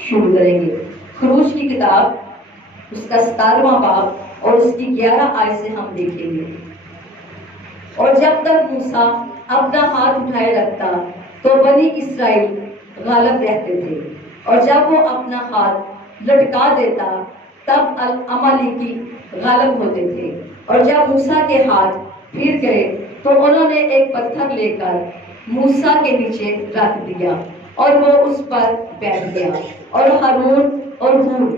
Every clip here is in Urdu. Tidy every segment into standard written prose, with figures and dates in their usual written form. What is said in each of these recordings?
شروع کریں گے۔ خروج کی کتاب اس کا 17واں باب اور اس کی 11 آیت سے ہم دیکھیں گے۔ اور جب تک موسیٰ اپنا ہاتھ اٹھائے رکھتا تو بنی اسرائیل غالب رہتے تھے، اور جب وہ اپنا ہاتھ لٹکا دیتا تب عمالیکی غالب ہوتے تھے۔ اور جب موسیٰ کے ہاتھ پھر گئے تو انہوں نے ایک پتھر لے کر موسیٰ کے نیچے رکھ دیا اور وہ اس پر بیٹھ گیا، اور ہارون اور ہور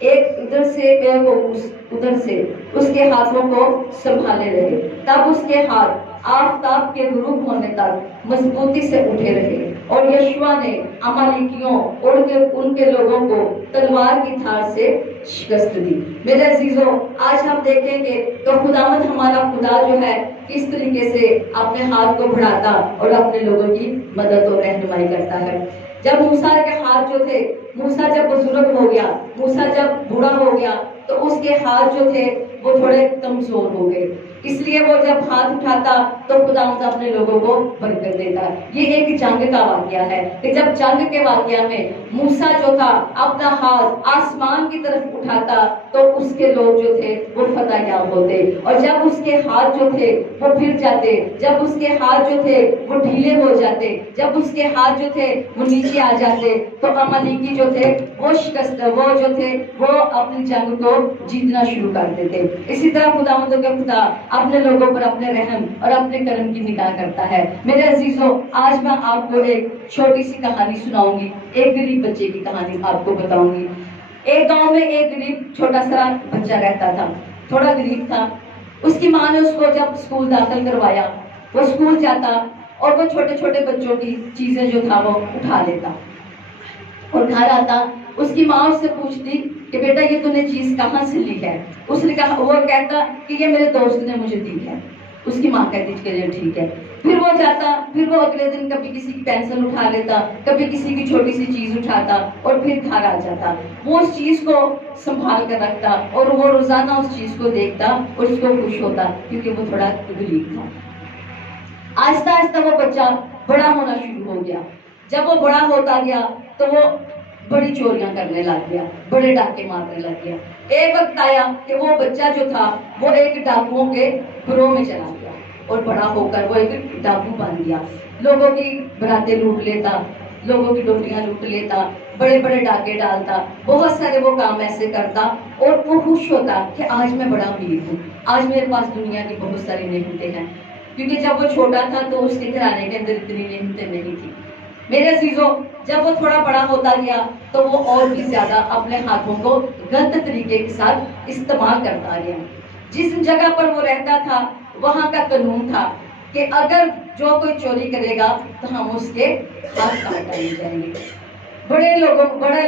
ایک ادھر سے ایک ادھر سے اس کے ہاتھوں کو سنبھالے رہے۔ تب اس کے ہاتھ آفتاب کے غروب ہونے تک مضبوطی سے اٹھے رہے، اور یشوع نے عمالیکیوں اور ان کے لوگوں کو تلوار کی دھار سے شکست دی۔ میرے عزیزوں، آج ہم دیکھیں گے تو خداوند ہمارا خدا جو ہے کس طریقے سے اپنے ہاتھ کو بڑھاتا اور اپنے لوگوں کی مدد اور رہنمائی کرتا ہے۔ جب موسیٰ کے ہاتھ جو تھے، موسیٰ جب بزرگ ہو گیا، موسیٰ جب بوڑھا ہو گیا تو اس کے ہاتھ جو تھے وہ تھوڑے کمزور ہو گئے، اس لیے وہ جب ہاتھ اٹھاتا تو خداوند اپنے لوگوں کو برکت دیتا۔ یہ ایک جنگ کا واقعہ ہے کہ جب جنگ کے واقعہ میں موسیٰ جو تھا اپنا ہاتھ آسمان کی طرف اٹھاتا تو اس کے لوگ جو تھے وہ فتح یاب ہوتے، اور جب اس کے ہاتھ جو تھے وہ پھر جاتے، جب اس کے ہاتھ جو تھے وہ ڈھیلے ہو جاتے، جب اس کے ہاتھ جو تھے وہ نیچے آ جاتے تو عمالیکی جو تھے وہ شکست وہ جو تھے وہ اپنی جنگ کو جیتنا شروع کر دیتے۔ اسی طرح خداوند کا خدا اپنے لوگوں پر اپنے رحم اور اپنے کرم کی نگاہ کرتا ہے۔ میرے عزیزوں، آج میں آپ کو ایک چھوٹی سی کہانی سناؤں گی، ایک غریب بچے کی کہانی آپ کو بتاؤں گی۔ ایک گاؤں میں ایک غریب چھوٹا سا بچہ رہتا تھا، تھوڑا غریب تھا۔ اس کی ماں نے اس کو جب اسکول داخل کروایا، وہ اسکول جاتا اور وہ چھوٹے چھوٹے بچوں کی چیزیں جو تھا وہ اٹھا لیتا، اور گھر آتا اس کی ماں اس سے پوچھتی کہ بیٹا یہ تو نے چیز کہاں سے لی ہے؟ اس نے کہا، وہ کہتا کہ یہ میرے دوست نے مجھے دی ہے۔ اس کی ماں کہتی چلیے ٹھیک ہے۔ پھر وہ جاتا، پھر وہ اگلے دن کبھی کسی کی پینسل اٹھا لیتا، کبھی کسی کی چھوٹی سی چیز اٹھاتا اور پھر گھر آ جاتا۔ وہ اس چیز کو سنبھال کر رکھتا اور وہ روزانہ اس چیز کو دیکھتا اور اس کو خوش ہوتا، کیونکہ وہ تھوڑا غریب تھا۔ آہستہ آہستہ وہ بچہ بڑا ہونا شروع ہو گیا۔ جب وہ بڑا ہوتا گیا تو وہ بڑی چوریاں کرنے لگ گیا، بڑے ڈاکے مارنے لگ گیا۔ ایک وقت آیا کہ وہ بچہ جو تھا وہ ایک ڈاکوؤں کے گروہ میں چلا گیا، اور بڑا ہو کر وہ ایک ڈاکو بن گیا۔ لوگوں کی براتیں لوٹ لیتا، لوگوں کی ڈوریاں لوٹ لیتا، بڑے بڑے ڈاکے ڈالتا، بہت سارے وہ کام ایسے کرتا، اور وہ خوش ہوتا کہ آج میں بڑا امیر ہوں، آج میرے پاس دنیا کی بہت ساری نعمتیں ہیں، کیونکہ جب وہ چھوٹا تھا تو اس کے گھرانے کے اندر اتنی نعمتیں نہیں تھی۔ میرے عزیزوں، جب وہ تھوڑا بڑا ہوتا گیا تو وہ اور بھی زیادہ اپنے ہاتھوں کو غلط طریقے کے ساتھ استعمال کرتا گیا۔ جس جگہ پر وہ رہتا تھا وہاں کا قانون تھا کہ اگر جو کوئی چوری کرے گا تو ہم اس کے ہاتھ کاٹ ڈالے جائیں گے۔ بڑے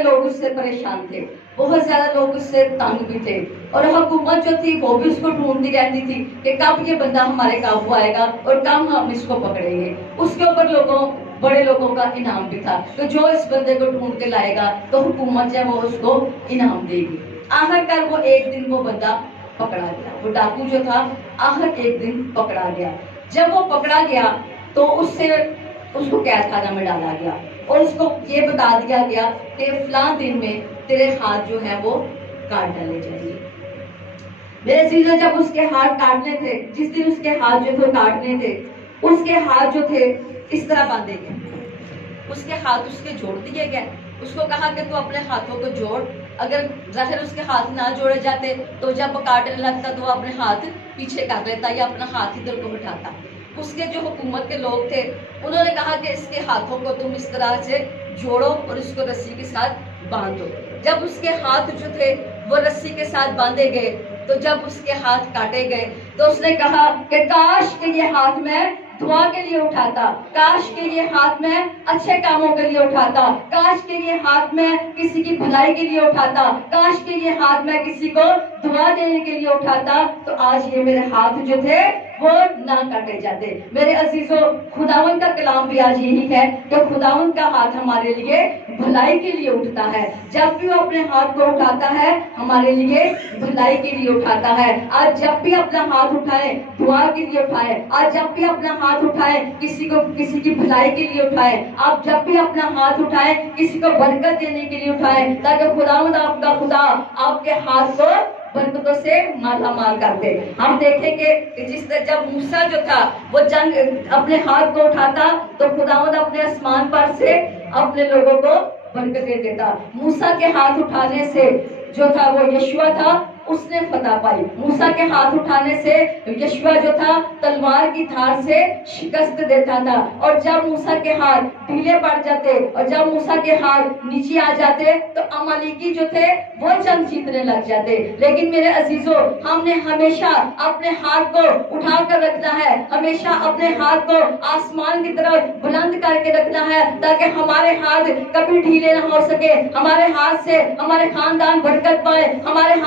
لوگ اس سے پریشان تھے، بہت زیادہ لوگ اس سے تنگ بھی تھے، اور حکومت جو تھی وہ بھی اس کو ڈھونڈتی رہتی تھی کہ کب یہ بندہ ہمارے قابو آئے گا اور کب ہم اس کو پکڑیں گے۔ اس کے اوپر بڑے لوگوں کا انعام بھی تھا کہ جو اس بندے کو ڈھونڈ کے لائے گا تو حکومت جو ہے وہ اس کو انعام دے گی۔ آخر کار وہ ایک دن وہ بندہ پکڑا گیا، وہ ڈاکو جو تھا آخر ایک دن پکڑا گیا۔ جب وہ پکڑا گیا تو اس کو قید خانہ میں ڈالا گیا، اور اس کو یہ بتا دیا گیا کہ فلاں دن میں تیرے ہاتھ جو ہے وہ کاٹ ڈالے جائیں گے۔ میرے عزیزوں، جب اس کے ہاتھ کاٹنے تھے، جس دن اس کے ہاتھ جو تھے کاٹنے تھے، اس کے ہاتھ جو تھے اس طرح باندھے گئے، اس کے ہاتھ اس کے جوڑ دیے گئے۔ اس کو کہا کہ تو اپنے ہاتھوں کو جوڑ۔ اگر ظاہر اس کے ہاتھ نہ جوڑے جاتے تو جب وہ کاٹنے لگتا تو وہ اپنے ہاتھ پیچھے کر لیتا یا اپنا ہاتھ ادھر کو اٹھاتا۔ اس کے جو حکومت کے لوگ تھے انہوں نے کہا کہ اس کے ہاتھوں کو تم اس طرح سے جوڑو اور اس کو رسی کے ساتھ باندھو۔ جب اس کے ہاتھ جو تھے وہ رسی کے ساتھ باندھے گئے تو جب اس کے ہاتھ کاٹے گئے تو اس نے کہا کہ کاش کہ یہ ہاتھ میں دعا کے لیے اٹھاتا، کاش کہ یہ ہاتھ میں اچھے کاموں کے لیے اٹھاتا، کاش کہ یہ ہاتھ میں کسی کی بھلائی کے لیے اٹھاتا، کاش کہ یہ ہاتھ میں کسی کو دعا دینے کے لیے اٹھاتا، تو آج یہ میرے ہاتھ جو تھے وہ نہ کاٹے جاتے۔ میرے عزیزوں، خداوند کا کلام بھی آج یہی ہے کہ خداوند کا ہاتھ ہمارے لیے بھلائی کے لیے اٹھتا ہے۔ جب بھی وہ اپنے ہاتھ کو اٹھاتا ہے ہمارے لیے بھلائی کے لیے اٹھاتا ہے۔ آج جب بھی اپنا ہاتھ اٹھائے دعا کے لیے اٹھائے، آج جب بھی اپنا ہاتھ اٹھائے کسی کی بھلائی کے لیے اٹھائے، آپ جب بھی اپنا ہاتھ اٹھائے کسی کو برکت دینے کے لیے اٹھائے، تاکہ خداوند آپ کا خدا آپ کے ہاتھ کو برکتوں سے مالا مال کرتے۔ ہم دیکھیں گے کہ جب موسیٰ جو تھا وہ اپنے ہاتھ کو اٹھاتا تو خداوند اپنے آسمان پر سے اپنے لوگوں کو برکت دے دیتا۔ موسیٰ کے ہاتھ اٹھانے سے جو تھا وہ یشوع تھا، اس نے فتح پائی۔ موسیٰ کے ہاتھ اٹھانے سے یشوع جو تھا تلوار کی دھار سے شکست دیتا تھا، اور جب موسیٰ کے ہاتھ ڈھیلے پڑ جاتے اور جب موسیٰ کے ہاتھ نیچے آ جاتے تو عمالیکی جو تھے وہ جنگ جیتنے لگ جاتے۔ لیکن میرے عزیزوں، ہم نے ہمیشہ اپنے ہاتھ کو اٹھا کر رکھنا ہے، ہمیشہ اپنے ہاتھ کو آسمان کی طرف بلند کر کے رکھنا ہے، تاکہ ہمارے ہاتھ کبھی ڈھیلے نہ ہو سکے۔ ہمارے ہاتھ سے ہمارے خاندان برکت پائے، ہمارے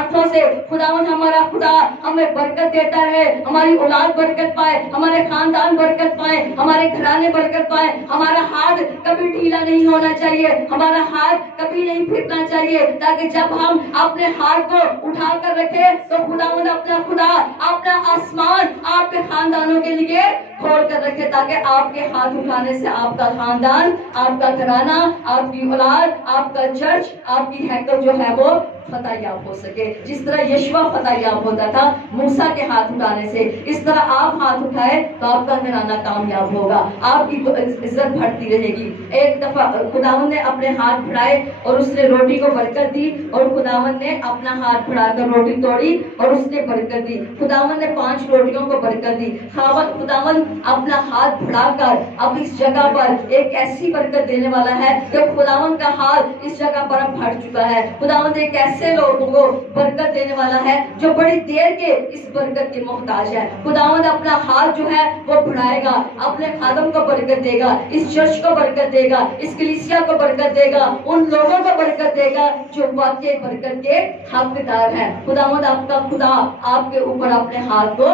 ہاتھوں سے خداوند ہمارا خدا ہمیں برکت دیتا ہے، ہماری اولاد برکت پائے، ہمارے خاندان برکت پائے، ہمارے گھرانے برکت پائے۔ ہمارا ہاتھ کبھی ڈھیلا نہیں ہونا چاہیے، ہمارا ہاتھ کبھی نہیں پھرنا چاہیے، تاکہ جب ہم اپنے ہاتھ کو اٹھا کر رکھے تو خداوند اپنا خدا اپنا آسمان آپ کے خاندانوں کے لیے کھول کر رکھے، تاکہ آپ کے ہاتھ اٹھانے سے آپ کا خاندان، آپ کا گھرانہ، آپ کی اولاد، آپ کا چرچ، آپ کی ہیکل جو ہے وہ فتح یاب ہو سکے۔ جس طرح یشوع فتح یاب ہوتا تھا موسیٰ کے ہاتھ اٹھانے سے، اس طرح آپ ہاتھ اٹھائے تو آپ کا گھرانہ کامیاب ہوگا، آپ کی عزت بڑھتی رہے گی۔ ایک دفعہ خداوند نے اپنے ہاتھ بڑھائے اور اس نے روٹی کو برکت دی، اور خداوند نے اپنا ہاتھ بڑھا کر روٹی توڑی اور اس نے برکت دی۔ خداوند نے 5 روٹیوں کو برکت دی۔ خداوند اپنا ہاتھ بڑھا کر اب اس جگہ پر ایک ایسی برکت دینے والا ہے کہ خداوند کا ہاتھ اس جگہ پر اب بڑھ چکا ہے۔ خداوند ایک ایسے لوگوں کو برکت دینے والا ہے جو بڑی دیر کے اس برکت کے محتاج ہے۔ خداوند اپنا ہاتھ جو ہے وہ بڑھائے گا، اپنے خادم کو برکت دے گا، اس چرچ کو برکت دے گا، اس کلیسیا کو برکت دے گا، ان لوگوں کو برکت دے گا جو واقعی برکت کے حقدار ہیں۔ خداوند آپ کا خدا آپ کے اوپر اپنے ہاتھ کو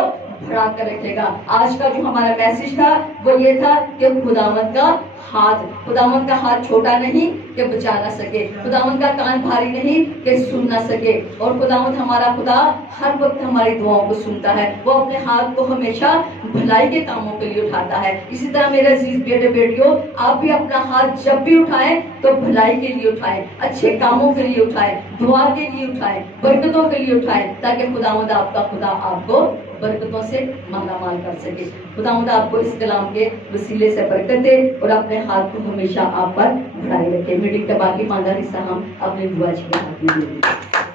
بڑھا کر رکھے گا۔ آج کا جو ہمارا میسج تھا وہ یہ تھا کہ خداوند کا ہاتھ چھوٹا نہیں کہ بچا نہ سکے، خداوند کا کان بھاری نہیں کہ سن نہ سکے، اور خداوند ہمارا خدا ہر وقت ہماری دعاؤں کو سنتا ہے۔ وہ اپنے ہاتھ کو ہمیشہ بھلائی کے کاموں کے لیے اٹھاتا ہے۔ اسی طرح میرے عزیز بیٹے بیٹیوں، آپ بھی اپنا ہاتھ جب بھی اٹھائیں تو بھلائی کے لیے اٹھائیں، اچھے کاموں کے لیے اٹھائیں، دعا کے لیے اٹھائیں، برکتوں کے لیے اٹھائیں، تاکہ خداوند آپ کا خدا آپ کو برکتوں سے مالا مال کر سکے۔ خداوند آپ کو اس کلام کے وسیلے سے برکت دے اور اپنے ہاتھ کو ہمیشہ آپ پر بڑھائے رکھے۔ میٹنگ کا باقی ماندہ حصہ ہم اپنے دعا میں